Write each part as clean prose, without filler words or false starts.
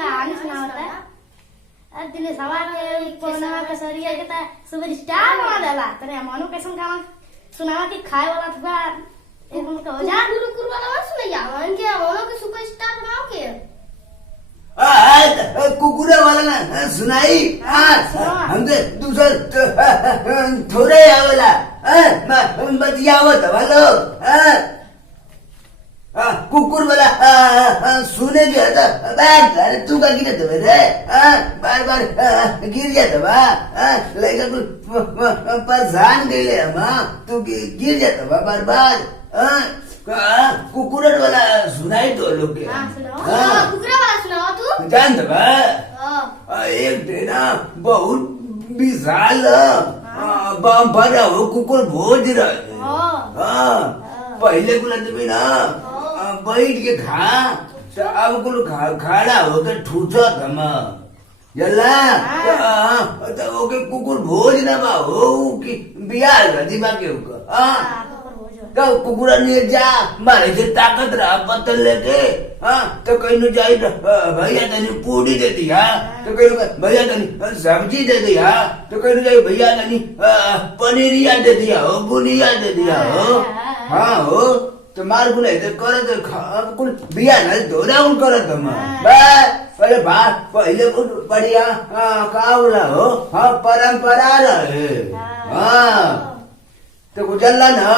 कहानी सुनावता है दिन सवा के कोरोना के सरिया के ता सुपर स्टार बना देला तने मनो कैसन गाना सुनावा कि खाए वाला था एकदम तो हो जा गुरु वाला सुनैया मन के मनो के सुपर स्टार बनाओ के कुकुरा वाला ना सुनाई हमसे दूसरा थोड़े आवेला बतियावत वालो कुकुर वाला सुने जो है अरे तू का गिरे तो रे बार बार गिर जाता बा लेकिन परेशान गए हम तू गिर जाता बा बार बार कुकुर वाला सुनाई तो लोग के कुकुर वाला सुनाओ तू जानता बा एक दिन बहुत विशाल बड़ा हो कुकुर भोज रहे पहले को भी ना बैठ के खा अब कुल खाड़ा होकर ठूसा थम जल्ला तो ओके कुकुर भोज ना बा हो कि बियाह गदी बा के तो कुकुरा ने जा मारे से ताकत रहा पत्थर लेके तो कहीं नु जाई भैया तनी पूड़ी दे दिया तो कहीं भैया तनी सब्जी दे दिया तो कहीं जाई भैया तनी पनीरिया दे दिया हो बुनिया दे दिया हो हाँ हो तो मार बुलाए तो करत कुल बिया न दोरा उन करत हम पहले बात पहले कुछ बढ़िया कावला हो हाँ परंपरा रहे तो गुजरला न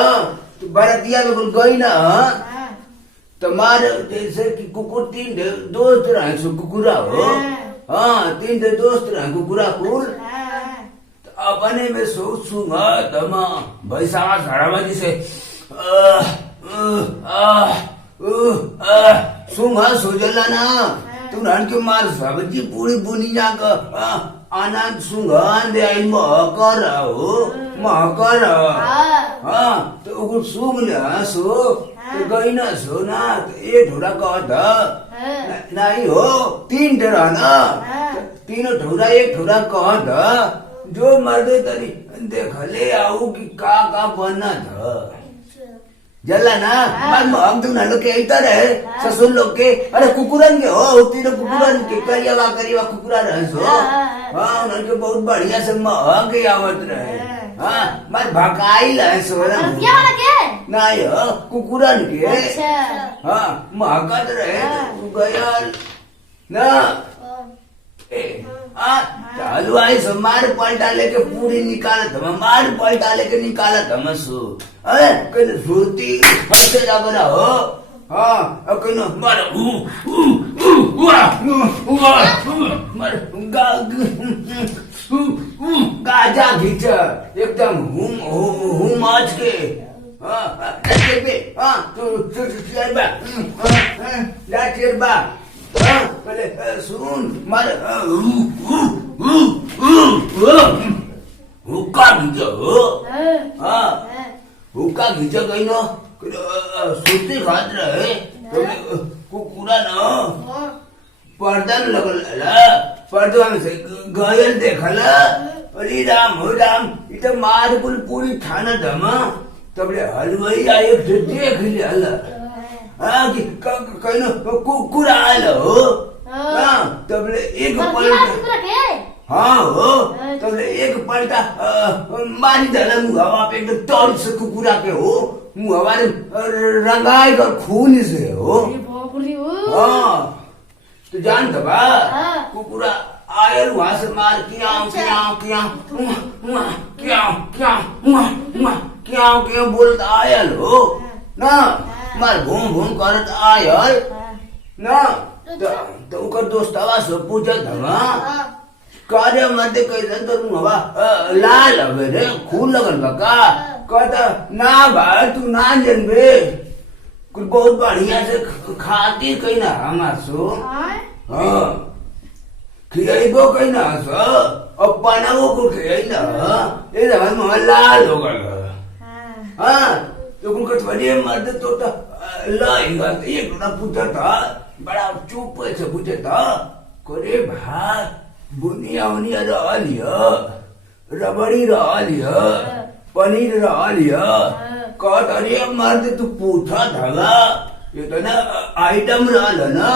तो बरतिया में कुल गई ना तो मार जैसे कि कुकुर तीन दोस्त रहे सो कुकुरा हो तीन दोस्त रहे कुकुरा कुल अपने में सोचूंगा तम भैसा सारा से सुंगा सोजला ना तू नान के मार सब्जी पूरी बुनिया का आनंद सुंगान दे आई महकर हो महकर तो उनको सुंग ले सो तो गई ना सो ना ये ढोरा कह नहीं हो तीन ढोरा ना तीनों ढोरा एक ढोरा कह जो मर्द तरी देख ले आओ कि का बनना था जल्ला ना हम तुम लोग के इधर है ससुर लोग के अरे कुकुरन के हो तीनों कुकुरन के करिया कुकुरा रहे सो उनके बहुत बढ़िया से महक आवत रहे मत भकाई लहे सो नहीं हो कुकुरन के महकत रहे गया ना हलवाई सो मार पलटा लेके पूरी निकालत हम मार पलटा लेके निकालत हम सो अरे कहीं सुरती हंसते जाबरा हो अब कहीं मार गाजा घींच एकदम हुम आज के पहले सुन मार हुक्का घींचो हुक्का घींचो कहीं ना सुरती खात रहे कुकुरा ना पर्दा में लगल पर्दा में से गयल देखला अरे राम हो राम इतना मार कुल पूरी थाना धमा तबले हलवाई आए देख लिया कहीं कुकुरा आयल हो तबले एक पलटा हाँ हो तबले एक पलटा मारी डाला मुहावा पे एकदम तौर से कुकुरा के हो मुहावा रंगाई कर खून से हो तो जान दबा कुकुरा आयल वहां से मार क्या बोलता आयल हो ना मार घूम घूम करत आयल ना तो उकर दोस्तवा से पूछत हवा कार्य मध्य कैसे तो हवा लाल हवे रे खून लगल बका कहता ना भाई तू ना जनबे कुछ बहुत बढ़िया से खाती कहीं ना हमार सो खिलाइबो कहीं ना सो और पनावो को खिलाई ना ये जब हम लाल हो गए तो उनको बढ़िया मर्द तो लाएगा एक ना पूछा था बड़ा चुप से पूछा था करे भाई बुनिया उनिया रहा लिया रबड़ी रहा लिया पनीर रहा लिया कहत अरे मर्द तू पूछा था ये तो ना आइटम रहा ना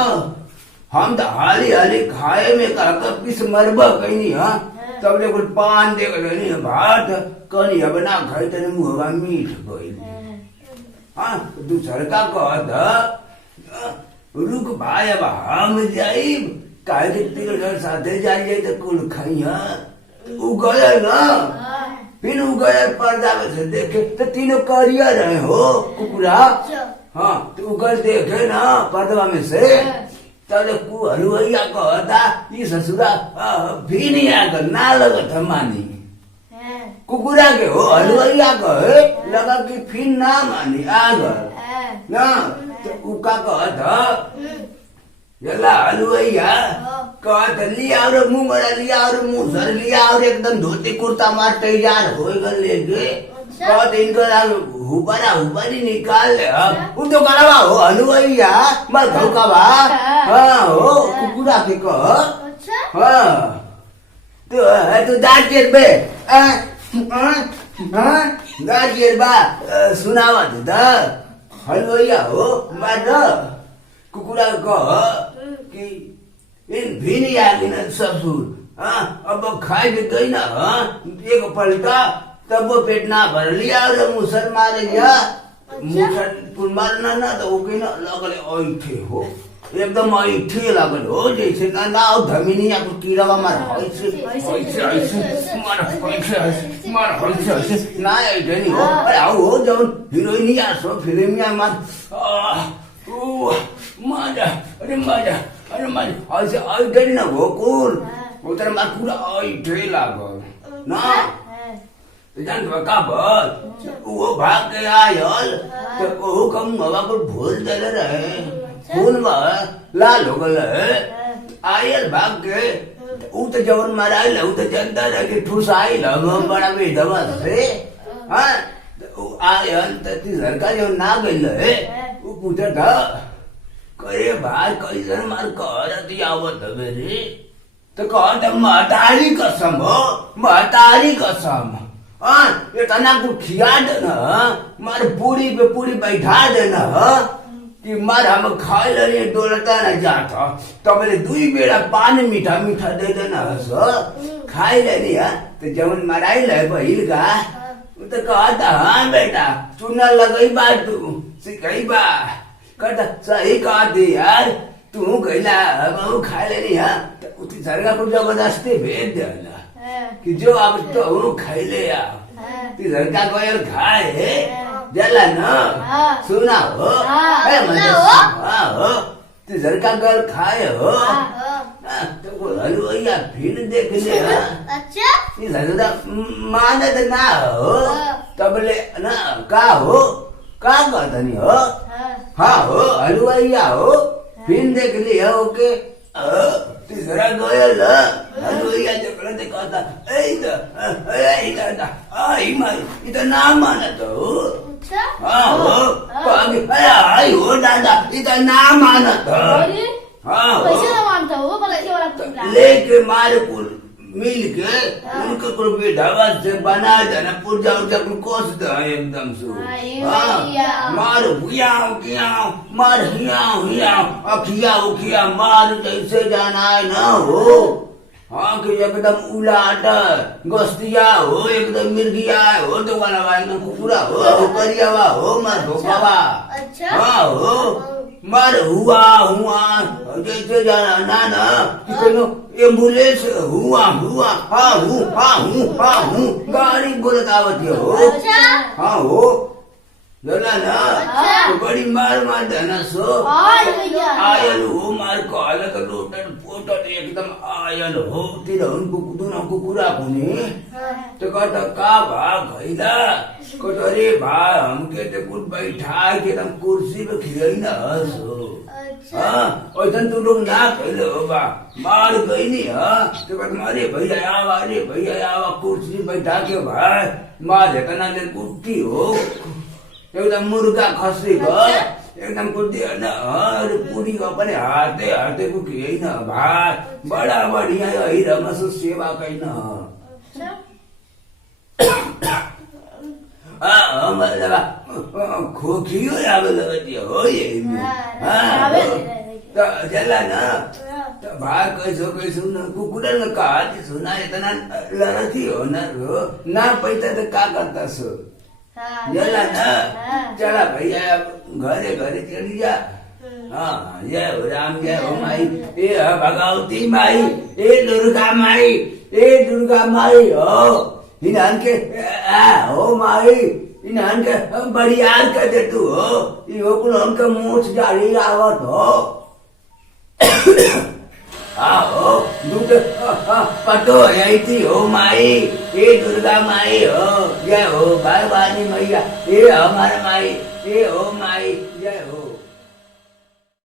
हम तो हाली हाली खाए में का पिस मरबा कहीं नहीं हाँ तब ले कुछ पान दे कर नहीं भात कनी अब ना खाई तेरे मुँह में मीठ गई हाँ दूसर का कहता रुक भाई अब हम जाई काहे के तेरे साथे जाइए तो कुल खाइया उगया ना फिर उगया पर्दा में से देखे तो तीनों करिया रहे हो कुकुरा हाँ तो उगल देखे ना पर्दा में से तब हलुवैया कहता ये ससुरा भी नहीं आकर ना लगत मानी कुकुरा के हो हलुवैया कहे लगा कि फिर ना मानी आगर ना तो उका कहता जला हलुवैया कहता लिया और मुंह मरा लिया और मुंह सर लिया और एकदम धोती कुर्ता मार तैयार हो गए लेके कहते इनका हुपारी निकाल ले वो तो करवा हो हलुवैया मर का बा हाँ हो कुकुरा के कह हाँ तो दाँत बे दाँत बा सुनावा तो हलुवैया हो मार कुकुरा कह कि इन भी नहीं आगे ना ससुर हाँ अब खाए भी गई ना हाँ एक पलटा तब वो पेट ना भर लिया और मुसर मार लिया मुसर मारना ना तो वो ना लगले ऐठे हो एकदम ऐठे लगल हो जैसे ना ना धमिनी या कुछ कीड़ा मार ऐसे ऐसे ऐसे मार ऐसे ना ऐठे नहीं हो अरे आओ हो जब हीरोइन या सो फिल्म या मार मजा अरे मजा ऐसे ऐठे ना हो कुल वो तेरा मार पूरा ऐठे लागल ना जान का बल वो भाग के आयल तो वो कम हवा को भूल दे रहे खून लाल हो गए आयल भाग के वो तो जवन मराइल वो तो जनता रह के ठुसाइल बड़ा बेदवा से हाँ आयल तो तीसर का जो ना गइल है वो पूछा था करे भाई कैसन मार करत आवत रे तो कहता महतारी कसम हो महतारी कसम हाँ ये तना को खिया देना मार पूरी पे पूरी बैठा देना कि मार हम खाए ले डोलता न जाता तो मेरे दुई बेड़ा पानी मीठा मीठा दे देना खाए लेनी है तो जवन मराई ले बहिल का तो कहता हाँ बेटा चुना लगई बा तू सिकई बा कहता सही कहती यार तू गईला हम खाए लेनी है तो उसी सरगा को जबरदस्ती भेज देना कि जो अब तो खाई ले तीसर का कोयल खाए जला ना सुना हो तीसर का गल खाए हो तो वो हलुवैया फिर देख ले तीसर मानत ना हो तब ले ना का हो का कहतनी हो हाँ हो हलुवैया हो फिर देख लिया हो के तीसरा गोयल हलुवैया जो करते कहता आई माई इतना ना मानत हो हाँ हो आई हो दादा इतना ना मानत हाँ हो लेके मारे कुल मिल के उनको कुल बेढावा से बना देना पुर्जा उर्जा कुल कोस दे एकदम से हाँ मार हुयाओ कियाओ मार हियाओ हियाओ अखिया उखिया मार जैसे जाना है ना हो हाँ कि एकदम उलाट गस्तिया हो एकदम मिर्गिया हो तो वाला वाला कुकुरा हो करियावा हो मार धोखावा हाँ हो मार हुआ जैसे जाना ना ना कि कोनो एम्बुलेंस हुआ हाँ हूँ गाड़ी बोलत आवत हो हाँ हो जला ना तो बड़ी मार देना सो आयल हो मार को अलग लोटन पोटन एकदम आयल हो तेरा उनको कुदूना कुकुरा कुने तो कहता का भाग गईला कटोरे भाई हमके तो कुछ बैठा के एकदम कुर्सी पे खिलाई ना सो हाँ और तू लोग ना कहले हो बा मार गई नहीं हाँ तो कहता अरे भैया आवा कुर्सी बैठा के भाई मार देता ना कुट्टी हो एकदम मुर्गा खसी को एकदम कुछ पूरी को अपने हाथे को किए ना भाई बड़ा बढ़िया यही रमस सेवा कही ना खोखी हो ये तो चला ना भाग कैसो न कुकुरा न कहा सुना इतना लड़ती हो ना पैसा तो का करता सो चला ना चला भैया घरे घरे चली जा हाँ जय हो राम जय हो माई ए भगवती माई ए दुर्गा माई हो इन्हान के हो माई इन्हान के बड़ियार कर दे तू हो इहो कुल हमके मूछ जारी आवत हो हो दूध पटो है हो माई ए दुर्गा माई हो जय हो भगवानी मैया ए हमारे माई ए हो माई जय हो।